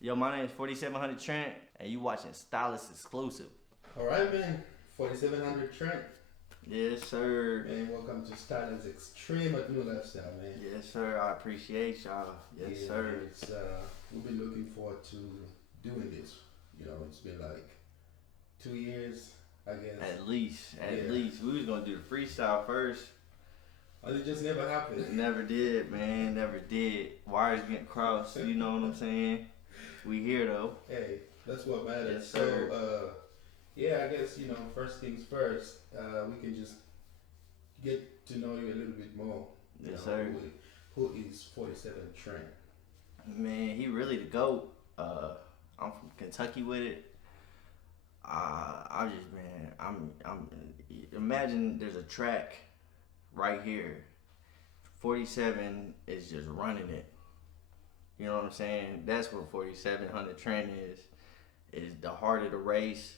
Yo, my name is 4700 Trent, and you watching Stylist Exclusive. All right, man. 4700 Trent. Yes, sir. Man, welcome to Styling's Extreme at New Lifestyle, man. Yes, sir. I appreciate y'all. Yes, Yeah, sir. man, we've been looking forward to doing this. You know, it's been like 2 years, I guess. At least. Yeah. We was gonna do the freestyle first. And it just never happened. Never did, man. Never did. Wires getting crossed. You know what I'm saying? We here though. Hey, that's what matters. Yes, sir. So, yeah, I guess, first things first, we can just get to know you a little bit more. Yes, sir. Who is 47 Trent? Man, he really the GOAT. I'm from Kentucky with it. I just, man, I'm. Imagine there's a track right here. 47 is just running it. You know what I'm saying? That's what 4700 Trent is. Is the heart of the race.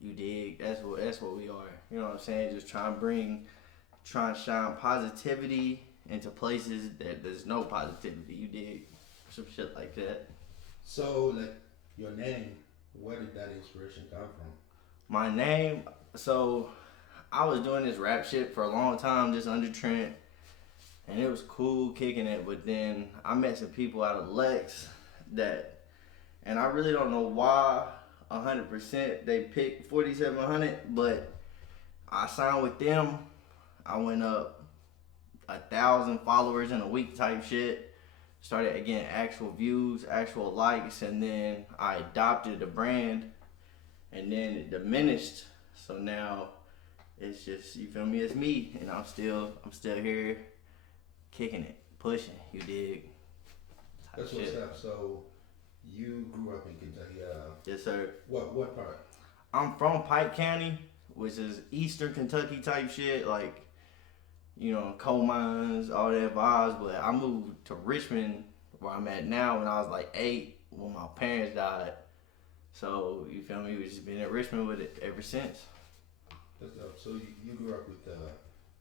You dig? That's what we are. You know what I'm saying? Just trying to shine positivity into places that there's no positivity. You dig? Some shit like that. So, like, your name, where did that inspiration come from? My name, so I was doing this rap shit for a long time, just under Trent, and it was cool kicking it. But then I met some people out of Lex and I really don't know why 100% they picked 4700, but I signed with them. I went up 1,000 followers in a week type shit. Started getting actual views, actual likes, and then I adopted the brand, and then it diminished. So now it's just, you feel me? It's me, and I'm still here, kicking it, pushing. You dig? That's what's up. So you grew up in Kentucky. Yes, sir. What part? I'm from Pike County, which is Eastern Kentucky type shit, like, coal mines, all that vibes. But I moved to Richmond, where I'm at now, when I was like 8, when my parents died. So, you feel me? We've just been in Richmond with it ever since. That's dope. So you grew up with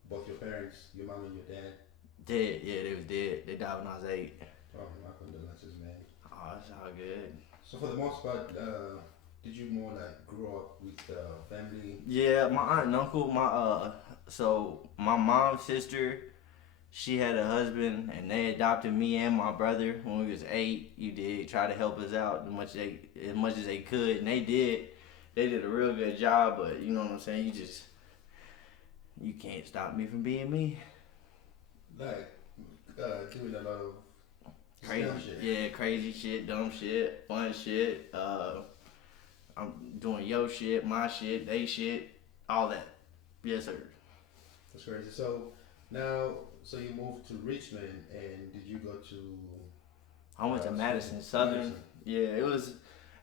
both your parents, your mom and your dad? Dead, yeah, they was dead. They died when I was 8. Oh, my condolences, man. Oh, that's all good. So for the most part, did you more like grow up with family? Yeah, my aunt and uncle, so my mom's sister, she had a husband, and they adopted me and my brother when we was 8. You did try to help us out as much as they could, and they did. They did a real good job, but you know what I'm saying. You can't stop me from being me. Like doing a lot of Crazy shit. Yeah, crazy shit, dumb shit, fun shit. I'm doing your shit, my shit, they shit, all that. Yes, sir. That's crazy. So now, so you moved to Richmond, and did you go to? I went to Madison Southern. Madison. Yeah, it was,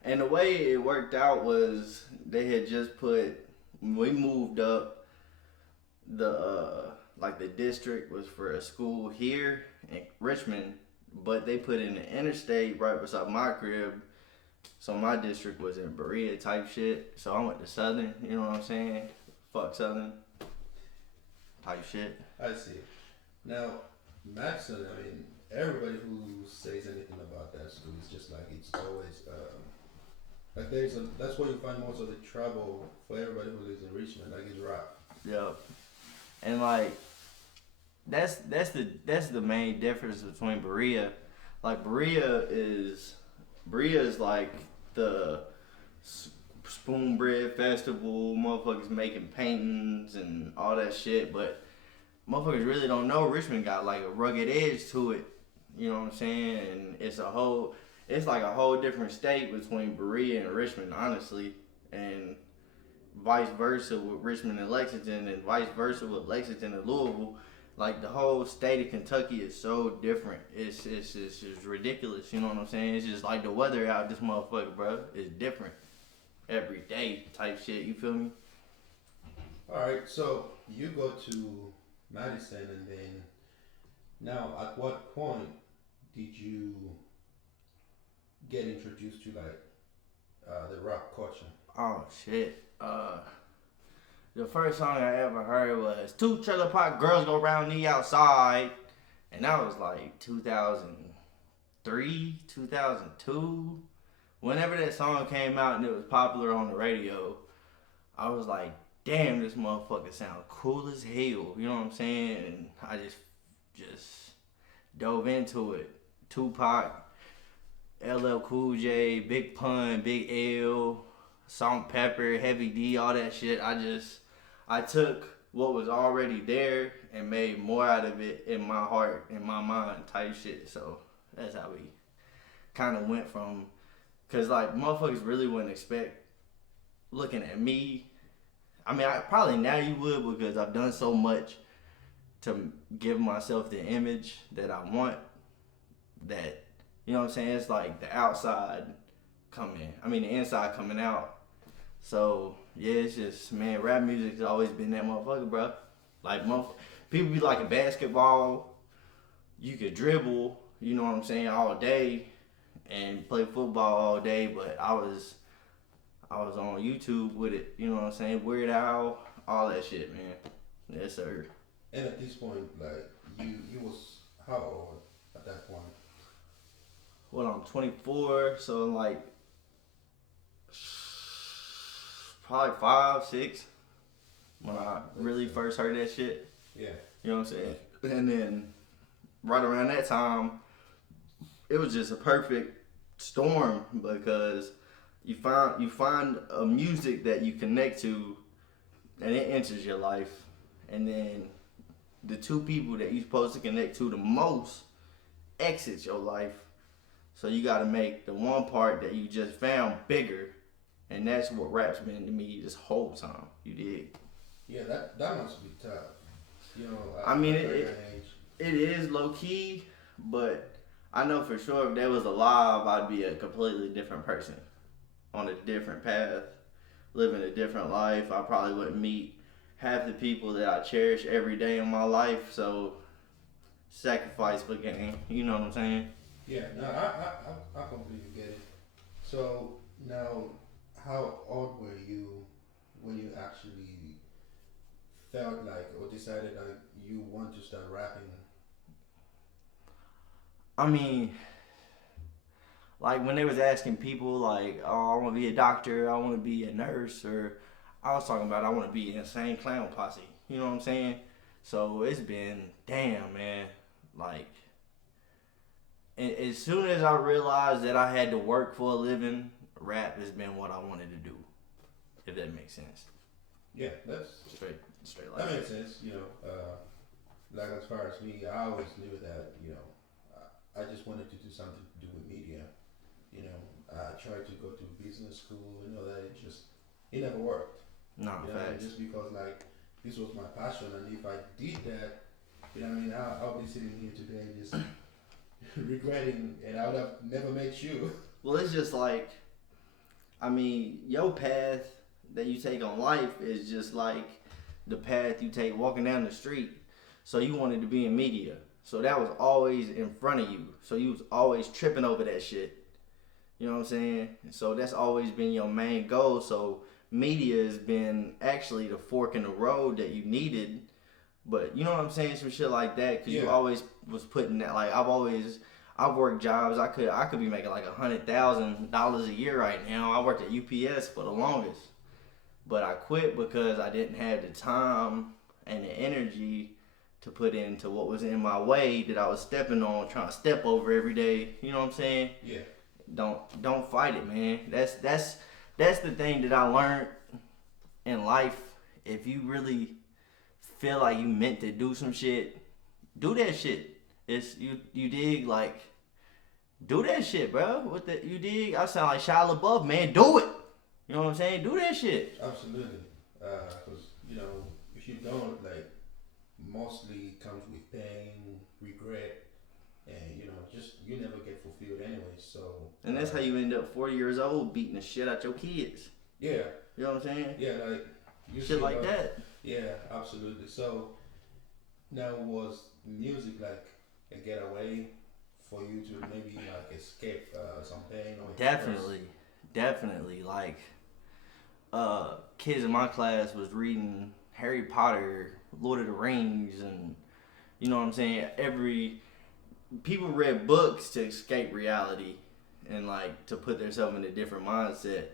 and the way it worked out was they had just we moved up the district was for a school here in Richmond, but they put in the interstate right beside my crib. So my district was in Berea type shit. So I went to Southern, you know what I'm saying? Fuck Southern type shit. I see. Now, Madison, I mean, everybody who says anything about that school is just like it's always like that's where you find most of the trouble for everybody who lives in Richmond. Like it's rap. Yep. And like that's the main difference between Berea. Like Berea is like the spoon bread festival, motherfuckers making paintings and all that shit, but motherfuckers really don't know Richmond got like a rugged edge to it. You know what I'm saying? And it's like a whole different state between Berea and Richmond, honestly. And vice versa with Richmond and Lexington, and vice versa with Lexington and Louisville. Like the whole state of Kentucky is so different. It's just ridiculous. You know what I'm saying? It's just like the weather out this motherfucker, bro. It's different every day type shit. You feel me? All right. So you go to Madison, and then now, at what point did you get introduced to like the rap culture? Oh shit. The first song I ever heard was Two Trailer Park Girls Go Round the Outside. And that was like 2003, 2002. whenever that song came out and it was popular on the radio, I was like, damn, this motherfucker sound cool as hell. You know what I'm saying? And I just dove into it. Tupac, LL Cool J, Big Pun, Big L, Salt Pepper, Heavy D, all that shit. I took what was already there and made more out of it in my heart, in my mind type shit. So that's how we kind of went from, cause like motherfuckers really wouldn't expect looking at me. I mean, probably now you would because I've done so much to give myself the image that I want. That, you know what I'm saying? It's like the outside the inside coming out. So yeah, it's just, man, rap music has always been that motherfucker, bro. Like people be like a basketball, you could dribble, you know what I'm saying, all day and play football all day, but I was on YouTube with it, you know what I'm saying? Weird Al, all that shit, man. Yes, sir. And at this point, like you was how old at that point? Well, I'm 24, so like probably 5, 6 when I really first heard that shit. Yeah. You know what I'm saying? And then right around that time, it was just a perfect storm because you find a music that you connect to and it enters your life, and then the two people that you're supposed to connect to the most exits your life. So you gotta make the one part that you just found bigger, and that's what rap's been to me this whole time. You dig? Yeah, that must be tough. You know, I mean, it is low key, but I know for sure if that was alive, I'd be a completely different person, on a different path, living a different life. I probably wouldn't meet half the people that I cherish every day in my life. So sacrifice for gain. You know what I'm saying? Yeah, no, I completely get it. So now, how old were you when you actually felt like or decided that you want to start rapping? I mean, like when they was asking people like, oh, I want to be a doctor, I want to be a nurse, or I was talking about I want to be an insane clown posse. You know what I'm saying? So it's been, damn, man, like, and as soon as I realized that I had to work for a living, rap has been what I wanted to do. If that makes sense. Yeah, that's straight like that that. makes sense. You know, like as far as me, I always knew that I just wanted to do something to do with media. You know, I tried to go to business school and all that. It never worked. No, You know, facts. just because like this was my passion, and if I did that, you know, what I mean, I'll be sitting here today just regretting, and I would have never met you. Well, it's just like, I mean, your path that you take on life is just like the path you take walking down the street. So you wanted to be in media. So that was always in front of you. So you was always tripping over that shit. You know what I'm saying? So that's always been your main goal. So media has been actually the fork in the road that you needed. But you know what I'm saying? Some shit like that. Because you always was putting that, like, I've worked jobs. I could be making like $100,000 a year right now. I worked at UPS for the longest, but I quit because I didn't have the time and the energy to put into what was in my way that I was stepping on, trying to step over every day. You know what I'm saying? Yeah. Don't fight it, man. That's the thing that I learned in life. If you really feel like you meant to do some shit, do that shit. It's you dig, like, do that shit, bro. What the you dig? I sound like Shia LaBeouf, man. Do it. You know what I'm saying? Do that shit. Absolutely. Because you know, if you don't, like, mostly comes with pain, regret, and you know, just you never get fulfilled anyway. So. And that's how you end up 40 years old beating the shit out your kids. Yeah. You know what I'm saying? Yeah, like shit like that. Yeah, absolutely. So now was music like a getaway for you to maybe like escape some pain or Definitely. Like, kids in my class was reading Harry Potter, Lord of the Rings, and you know what I'm saying? People read books to escape reality. and like to put themselves in a different mindset.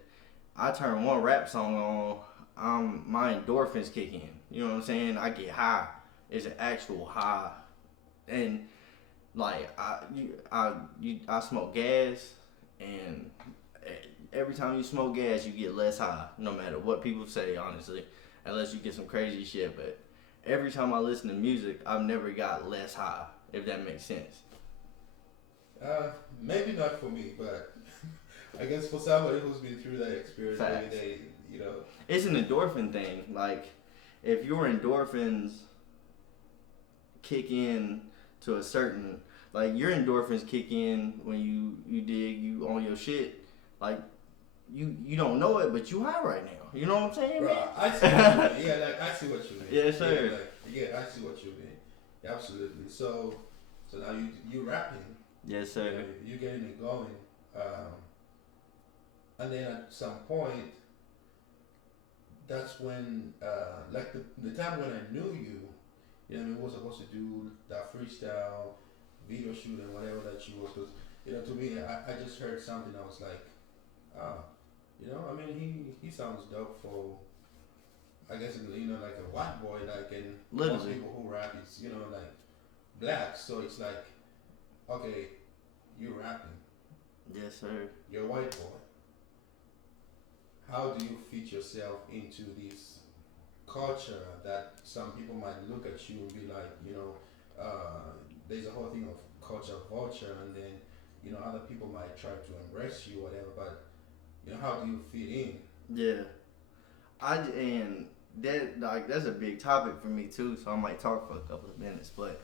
I turn one rap song on, my endorphins kick in. You know what I'm saying? I get high. It's an actual high, and like I smoke gas, and every time you smoke gas, you get less high. No matter what people say, honestly, unless you get some crazy shit. But every time I listen to music, I've never got less high. If that makes sense. Maybe not for me, but I guess for somebody who's been through that experience, Facts. maybe they, you know. It's an endorphin thing. Like, if your endorphins kick in to a certain, like your endorphins kick in when you on your shit, like you don't know it, but you high right now. You know what I'm saying, Bro, man? I see what you mean. Yeah, like I see what you mean. Yes, sir. Yeah, I see what you mean. Absolutely. So now you rapping. Yes, sir. You getting it going, and then at some point, that's when, like the time when I knew you, you know, we were supposed to do that freestyle video shoot and whatever that you was, because you know, to me, I just heard something. I was like, ah, you know, I mean, he sounds dope for, I guess, you know, like a white boy, like, and most Literally. people who rap is, you know, like black, so it's like, okay, you rapping, Yes, sir. you're a white boy. How do you fit yourself into this culture that some people might look at you and be like, you know, there's a whole thing of culture vulture, and then, you know, other people might try to embrace you, whatever, but, you know, how do you fit in? Yeah. And that, like, that's a big topic for me too, so I might talk for a couple of minutes. But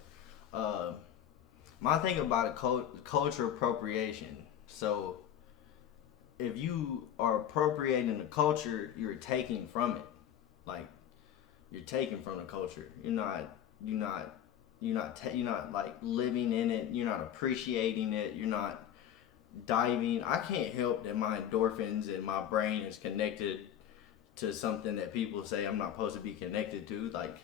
my thing about culture appropriation. So if you are appropriating the culture, you're taking from it. Like, you're taking from the culture. You're not like living in it. You're not appreciating it. You're not diving. I can't help that my endorphins and my brain is connected to something that people say I'm not supposed to be connected to. Like,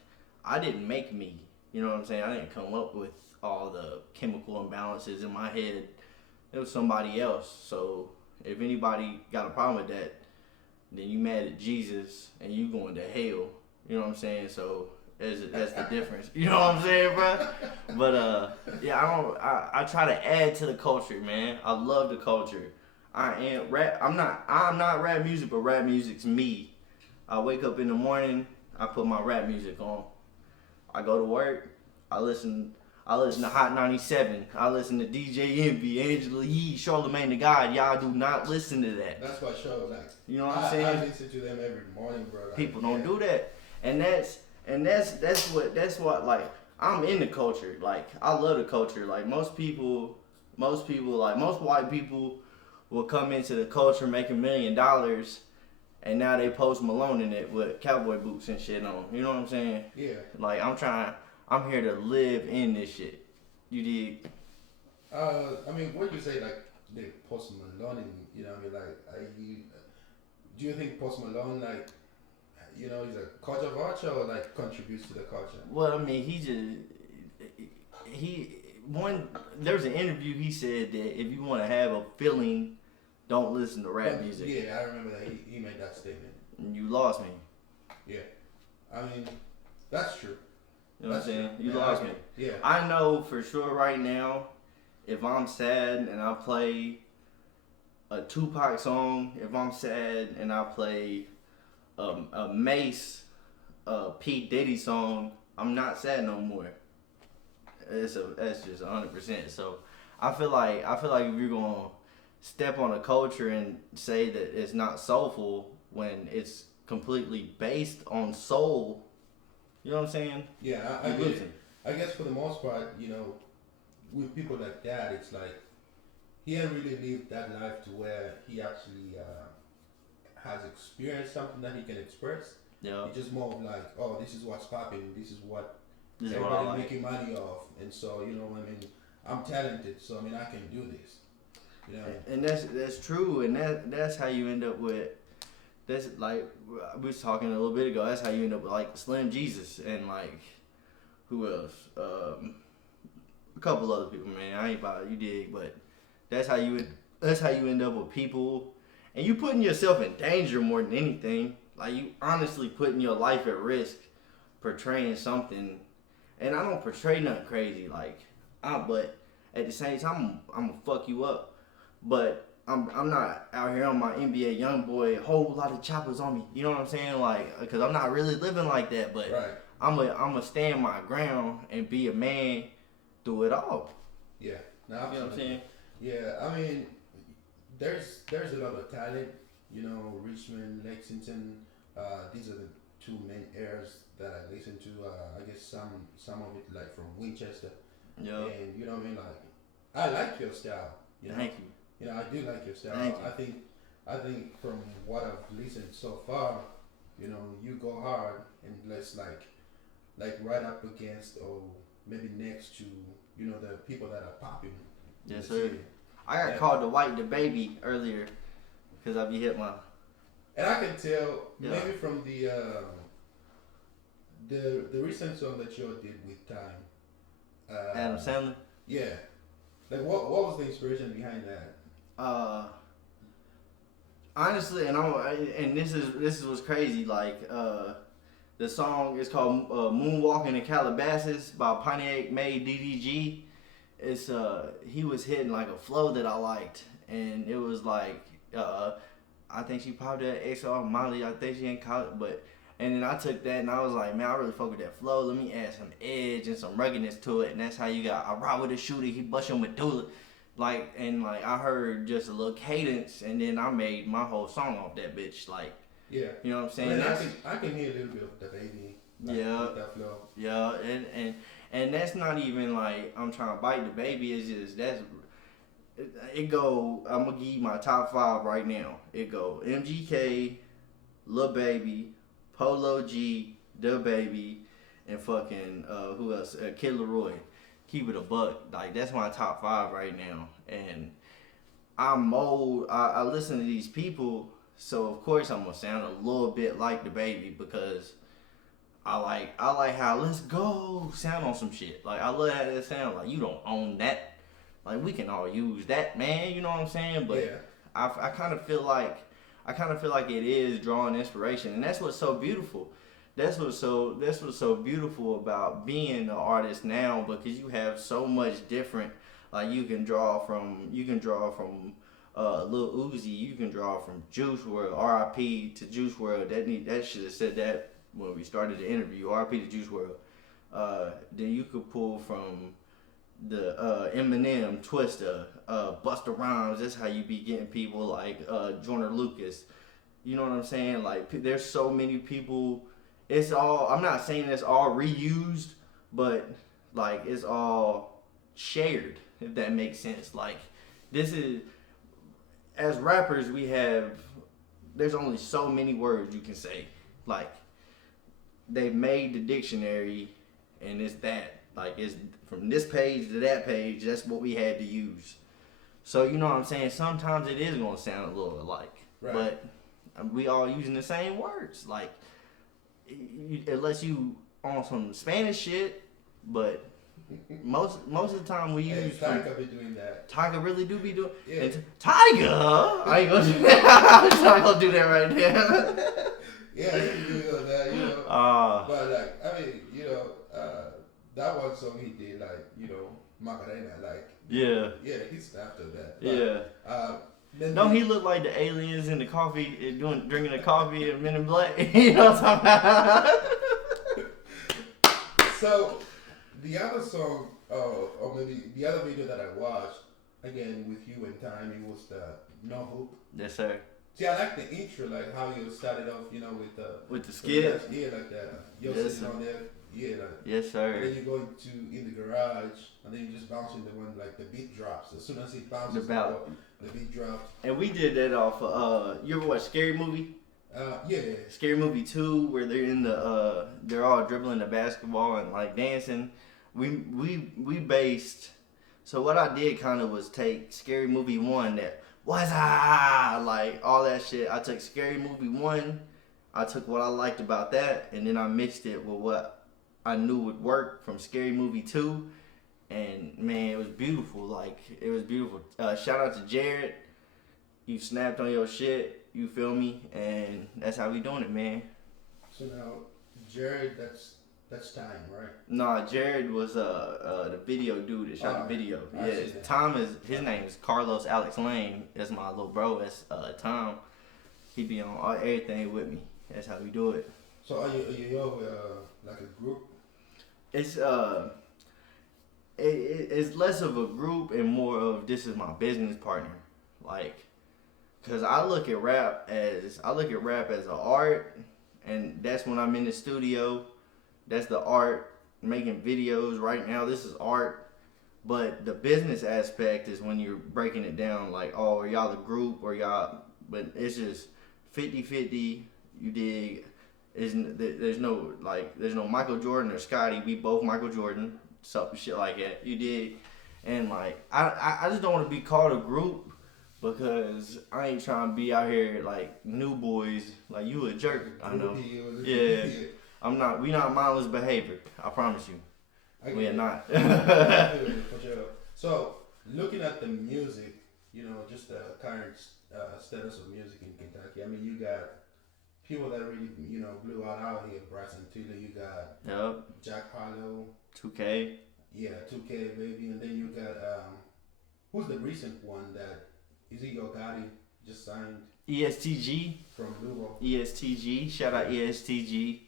I didn't make me. You know what I'm saying? I didn't come up with all the chemical imbalances in my head. It was somebody else. So if anybody got a problem with that, then you mad at Jesus and you going to hell. You know what I'm saying? So that's the difference. You know what I'm saying, bro? But yeah, I try to add to the culture, man. I love the culture. I am rap. I'm not rap music, but rap music's me. I wake up in the morning, I put my rap music on. I go to work, I listen to Hot 97. I listen to DJ Envy, Angela Yee, Charlamagne the God. Y'all do not listen to that. That's what shows, like, you know what I'm saying? I listen to them every morning, bro. Like, people don't do that, and that's what like, I'm in the culture. Like, I love the culture. Like, most people, like most white people will come into the culture making $1 million, and now they Post Malone in it with cowboy boots and shit on. You know what I'm saying? Yeah. Like, I'm here to live in this shit. You dig? I mean, what do you say, like, the Post Malone, and, you know, I mean, like, do you think Post Malone, like, you know, he's a culture vulture, or like contributes to the culture? Well, I mean, there's an interview, he said that if you want to have a feeling, don't listen to rap music. Yeah, I remember that he made that statement. And you lost me. Yeah. I mean, that's true. You know what I'm saying? You Yeah, lost me. Yeah. I know for sure right now, if I'm sad and I play a Tupac song, if I'm sad and I play a Mace, P. Diddy song, I'm not sad no more. That's just 100%. So I feel like if you're gonna step on a culture and say that it's not soulful when it's completely based on soul, you know what I'm saying? Yeah, I guess for the most part, you know, with people like that, it's like he ain't really lived that life to where he actually has experienced something that he can express. Yeah. It's just more of like, oh, this is what's popping, this is what This is what everybody's I like. making money off, and so, you know, I mean, I'm talented, so I mean, I can do this. You know. And that's true, and that's how you end up with. That's like we was talking a little bit ago. That's how you end up with like Slim Jesus and like who else? A couple other people, man. I ain't about you dig, but that's how you That's how you end up with people, and you putting yourself in danger more than anything. Like you honestly putting your life at risk, portraying something, and I don't portray nothing crazy. But at the same time, I'm gonna fuck you up. But I'm not out here on my NBA young boy, a whole lot of choppers on me. You know what I'm saying? Like, cause I'm not really living like that. But Right. I'm gonna stand my ground and be a man through it all. Yeah. No, You know what I'm absolutely. saying? Yeah. I mean, there's a lot of talent. You know, Richmond, Lexington. These are the two main areas that I listen to. I guess some of it like from Winchester. Yeah. And you know what I mean. Like, I like your style. You know. Thank you. You know, I do like your style. Thank you. I think from what I've listened so far, you know, you go hard and let's like right up against or maybe next to the people that are popping. In Yes, the sir. city. I got called the white the baby earlier because I be hit my. And I can tell Yeah. maybe from the recent song that you did with Time. Adam Sandler. Yeah. Like what was the inspiration behind that? Honestly, and this is what's crazy. Like the song is called "Moonwalking in Calabasas" by Pontiac May DDG. It's he was hitting like a flow that I liked, and it was like I think she popped at XR Molly. I think she in college, but. And then I took that and I was like, man, I really fuck with that flow. Let me add some edge and some ruggedness to it. And that's how you got, I ride with a shooter, he bust your medulla. I heard just a little cadence and then I made my whole song off that bitch. Like, Yeah. you know what I'm I saying? mean, I can hear a little bit of the baby. Like, Yeah. with that flow. Yeah, and that's not even like I'm trying to bite the baby. It's just it go. I'm gonna give you my top 5 right now. It go MGK, Lil Baby, Polo G, Da Baby, and fucking who else? Kid Leroy. Keep it a buck. Like that's my top 5 right now. And I listen to these people, so of course I'm gonna sound a little bit like the baby because I like how let's go sound on some shit. Like I love how that sound. Like you don't own that. Like we can all use that, man. You know what I'm saying? But Yeah. I kind of feel like it is drawing inspiration, and that's what's so beautiful. That's what's so beautiful about being an artist now because you have so much different. Like you can draw from Lil Uzi, you can draw from Juice WRLD, R.I.P. to Juice WRLD. That should have said that when we started the interview. R.I.P. to Juice WRLD. Then you could pull from the Eminem, Twista, Busta Rhymes. That's how you be getting people like Joyner Lucas. You know what I'm saying? Like there's so many people. It's all. I'm not saying it's all reused, but like it's all shared. If that makes sense. Like this is as rappers we have. There's only so many words you can say. Like they made the dictionary, and it's that. Like it's from this page to that page. That's what we had to use. So you know what I'm saying. Sometimes it is gonna sound a little alike, Right. but we all using the same words. Like unless you on some Spanish shit, but most of the time we Hey, use. Tyga be doing that. Tyga really do be doing. Yeah. And Tyga, I ain't gonna do that. I'm not gonna do that right now. Yeah, he be doing that, you know. But like, I mean, that one song he did, like, Macarena, like, Yeah. yeah, he snapped at that. Yeah. Then No, he looked like the aliens in the coffee, drinking the coffee and Men in Black. You know what I'm talking about? So, the other song, or maybe the other video that I watched, again with you and Time, it was the No Hoop. Yes, sir. See, I like the intro, like how you started off, With the skit. Yeah, like that. You're Yes, sitting sir. on there, yeah, like. Yes, And sir. then you go in the garage, and then you just bounce in the one, like the beat drops. As soon as it bounces, the beat drops. And we did that off. You ever watch Scary Movie? Yeah. Scary Movie 2, where they're in the they're all dribbling the basketball and like dancing. We based. So what I did kind of was take Scary Movie 1 that was like all that shit. I took Scary Movie 1. I took what I liked about that, and then I mixed it with what I knew would work from Scary Movie 2. And man, it was beautiful. Like it was beautiful. Shout out to Jared. you snapped on your shit. You feel me? And that's how we doing it, man. So now, Jared, that's time, right? Nah, Jared was the video dude that shot the video. I Yeah, see that. Tom is his name is Carlos Alex Lane. That's my little bro. That's Tom. He be on everything with me. That's how we do it. So are you all like a group? It's it's less of a group and more of this is my business partner. Like, cause I look at rap as an art, and that's when I'm in the studio. That's the art, making videos right now. This is art. But the business aspect is when you're breaking it down like, oh, are y'all the group or y'all, but it's just 50-50, you dig. There's no Michael Jordan or Scotty. We both Michael Jordan, something shit like that. You dig. And like I just don't want to be called a group because I ain't trying to be out here like new boys. Like you a jerk. I know. Yeah. I'm not. We not mindless behavior. I promise you. We are not. So, looking at the music, just the current status of music in Kentucky. I mean, you got people that really, blew out here. Bryson Tiller, you got Jack Harlow, 2K. Yeah, 2K baby, and then you got who's the recent one that is it? Yo Gotti just signed ESTG from Louisville. ESTG. Shout out ESTG.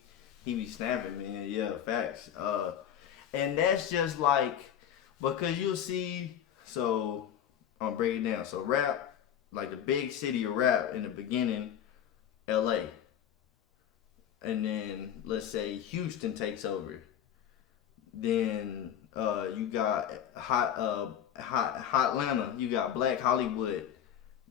He be snapping, man. Yeah, facts. And that's just like, because you'll see, so I'm breaking down. So rap, like the big city of rap in the beginning, LA. And then let's say Houston takes over. Then you got hot Atlanta. You got Black Hollywood.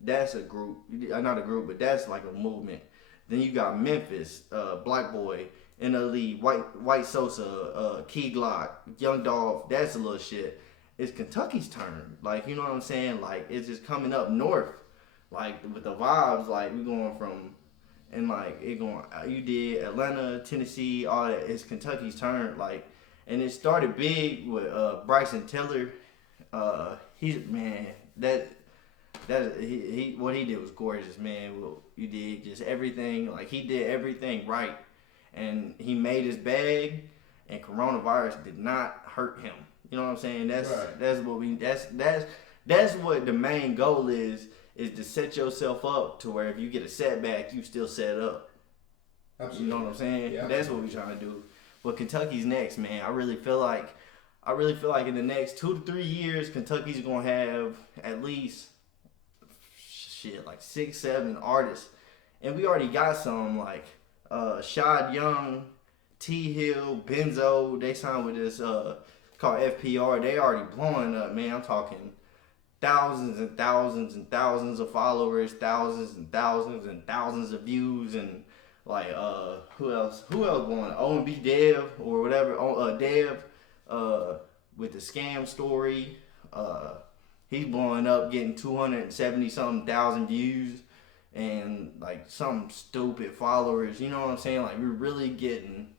That's a group. Not a group, but that's like a movement. Then you got Memphis, Black Boy. NLE, White Sosa, Key Glock, Young Dolph, that's a little shit. It's Kentucky's turn. Like, you know what I'm saying? Like, it's just coming up north. Like, with the vibes, like, we going from, and like, you did Atlanta, Tennessee, all that. It's Kentucky's turn. Like, and it started big with Bryson Tiller. What he did was gorgeous, man. Well, you did just everything. Like, he did everything right. And he made his bag, and coronavirus did not hurt him. You know what I'm saying? That's what the main goal is to set yourself up to where if you get a setback, you still set up. Absolutely. You know what I'm saying? Yeah, that's what we're trying to do. But Kentucky's next, man. I really feel like in the next 2 to 3 years, Kentucky's gonna have at least like 6-7 artists, and we already got some like. Shad Young, T Hill, Benzo, they signed with this called FPR. They already blowing up, man. I'm talking thousands and thousands and thousands of followers, thousands and thousands and thousands of views, and like who else blowing? O&B Dev or whatever. Dev with the scam story. He's blowing up, getting 270 something thousand views. And like some stupid followers, you know what I'm saying? Like we're really getting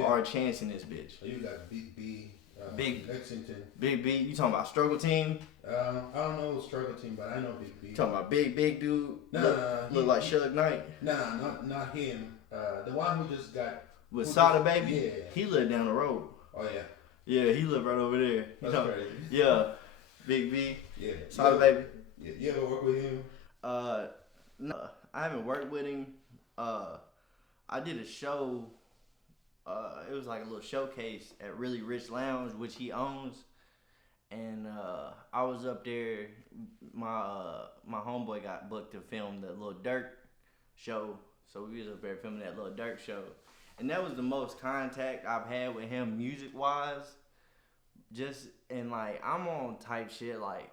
our chance in this bitch. You got Big B, Big Lexington. Big B, you talking about struggle team? I don't know struggle team, but I know Big B. You talking about big dude? Look like Suge Knight? Nah, not him. The one who just got with Sada Baby. Yeah, he lived down the road. Oh yeah. Yeah, he lived right over there. That's crazy. Yeah, Big B. Yeah, Sada Baby. Yeah, you ever work with him? No, I haven't worked with him. I did a show. It was like a little showcase at Really Rich Lounge, which he owns, and I was up there. My homeboy got booked to film the Lil Durk show, so we was up there filming that Lil Durk show, and that was the most contact I've had with him music wise. And like I'm on type shit like,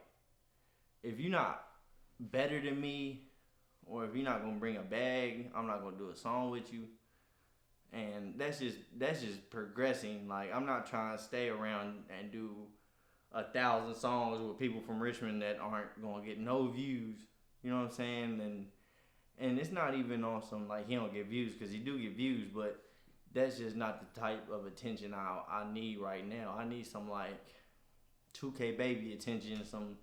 if you're not better than me, or if you're not gonna bring a bag, I'm not gonna do a song with you. And that's just progressing. Like I'm not trying to stay around and do 1,000 songs with people from Richmond that aren't gonna get no views. You know what I'm saying? And it's not even on some like he don't get views, because he do get views, but that's just not the type of attention I need right now. I need some like 2K baby attention, some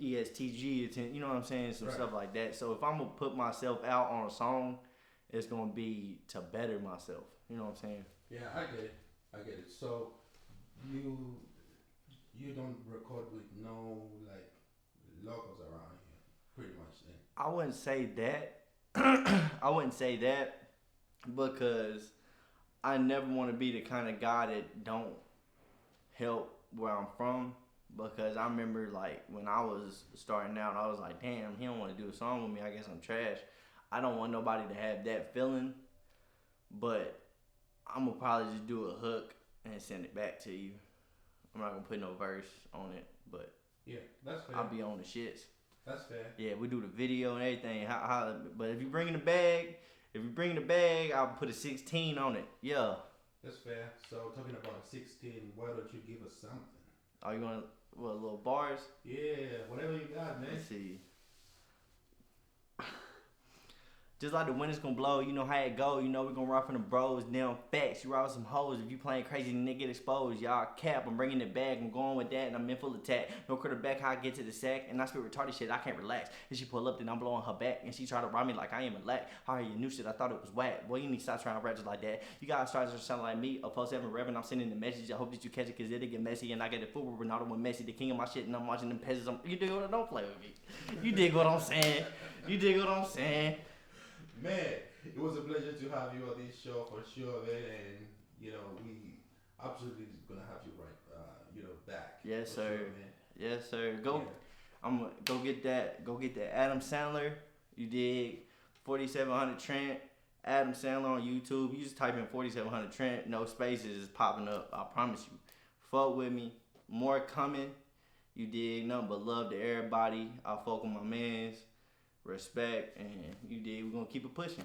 ESTG, you know what I'm saying? Some Right. stuff like that. So if I'm gonna put myself out on a song, it's gonna be to better myself. You know what I'm saying? Yeah, I get it. I get it. So you you don't record with no like locals around here, pretty much then. I wouldn't say that. I wouldn't say that because I never want to be the kind of guy that don't help where I'm from. Because I remember like when I was starting out, I was like, damn, he don't want to do a song with me. I guess I'm trash. I don't want nobody to have that feeling. But I'm gonna probably just do a hook and send it back to you. I'm not gonna put no verse on it, but Yeah, that's fair. I'll be on the shits. That's fair. Yeah, we do the video and everything. But if you bring the bag, I'll put a 16 on it. Yeah. That's fair. So talking about 16, why don't you give us something? Are you gonna little bars? Yeah, whatever you got, man. Let's see. Just like the wind is gonna blow, you know how it go. You know we gonna ride from the bros, damn facts. You ride with some hoes. If you playing crazy, nigga get exposed. Y'all cap, I'm bringing it back. I'm going with that, and I'm in full attack. No quarterback, how I get to the sack. And I spit retarded shit, I can't relax. And she pull up, then I'm blowing her back. And she try to rob me like I am a lack. How you new shit, I thought it was whack. Boy, you need to stop trying to rap just like that. You gotta start to sound like me. A post 7 Reverend, I'm sending the message. I hope that you catch it, cause it'll get messy. And I get the fool with Ronaldo with Messi, the king of my shit. And I'm watching them peasants. You dig what I don't play with me. You dig what I'm saying. You dig what I'm saying. Man, it was a pleasure to have you on this show for sure, man. And we absolutely gonna have you back. Yes, for sir. sure, man. Yes, sir. Go. Yeah. I'm gonna go get that. Go get that Adam Sandler. You dig? 4700 Trent. Adam Sandler on YouTube. You just type in 4700 Trent. No spaces is popping up. I promise you. Fuck with me. More coming. You dig? Nothing but love to everybody. I fuck with my mans. Respect, and you dig. We're gonna keep it pushing.